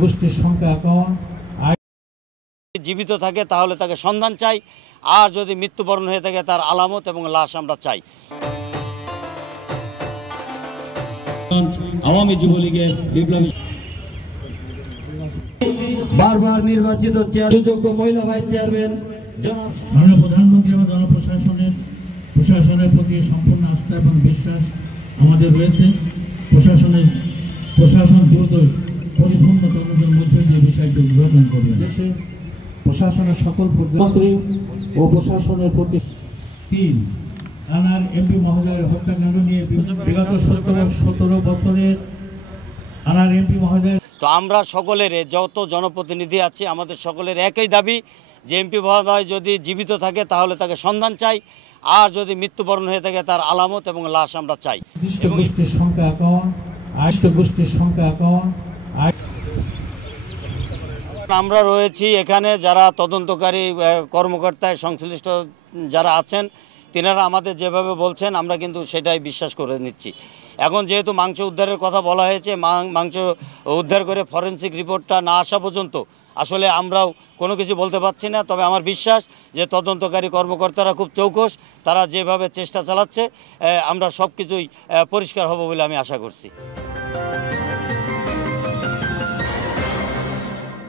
গোষ্ঠীর সংখ্যা কম, জীবিত থাকে তাহলে তাকে সন্ধান চাই, আর যদি মৃত্যুবরণ হয়ে থাকে তার আলামত এবং লাশ আমরা চাই। আওয়ামী যুবলীগের বিপ্লবী বারবার নির্বাচিত সুযোগ্য মহিলা ভাইস চেয়ারম্যান মাননীয় প্রধানমন্ত্রী এবং প্রশাসনের প্রতি সম্পূর্ণ আস্থা এবং বিশ্বাস আমাদের রয়েছে। প্রশাসন দ্রুত পরিপূর্ণ তদন্তের মধ্যে দিয়ে বিষয়টি উদ্ঘাটন করবে। দেশে প্রশাসনের সকল মন্ত্রী ও প্রশাসনের প্রতি 3 আনার এমপি মহোদয়ের হত্যাকাণ্ড নিয়ে বিগত 17 বছরের আনার এমপি মহোদয়। তো আমরা সকলের যত জনপ্রতিনিধি আছি আমাদের সকলের একই দাবি যে এমপি মহোদয় যদি জীবিত থাকে তাহলে তাকে সন্ধান চাই, আর যদি মৃত্যুবরণ হয়ে থাকে তার আলামত এবং লাশ আমরা চাই। গোষ্ঠীর সংখ্যা কম, গোষ্ঠীর সংখ্যা কম। আমরা রয়েছি এখানে যারা তদন্তকারী কর্মকর্তায় সংশ্লিষ্ট যারা আছেন তিনারা আমাদের যেভাবে বলছেন আমরা কিন্তু সেটাই বিশ্বাস করে নিচ্ছি। এখন যেহেতু মাংস উদ্ধারের কথা বলা হয়েছে, মাংস উদ্ধার করে ফরেনসিক রিপোর্টটা না আসা পর্যন্ত আসলে আমরাও কোনো কিছু বলতে পারছি না। তবে আমার বিশ্বাস যে তদন্তকারী কর্মকর্তারা খুব চৌকস, তারা যেভাবে চেষ্টা চালাচ্ছে আমরা সব কিছুই পরিষ্কার হব বলে আমি আশা করছি।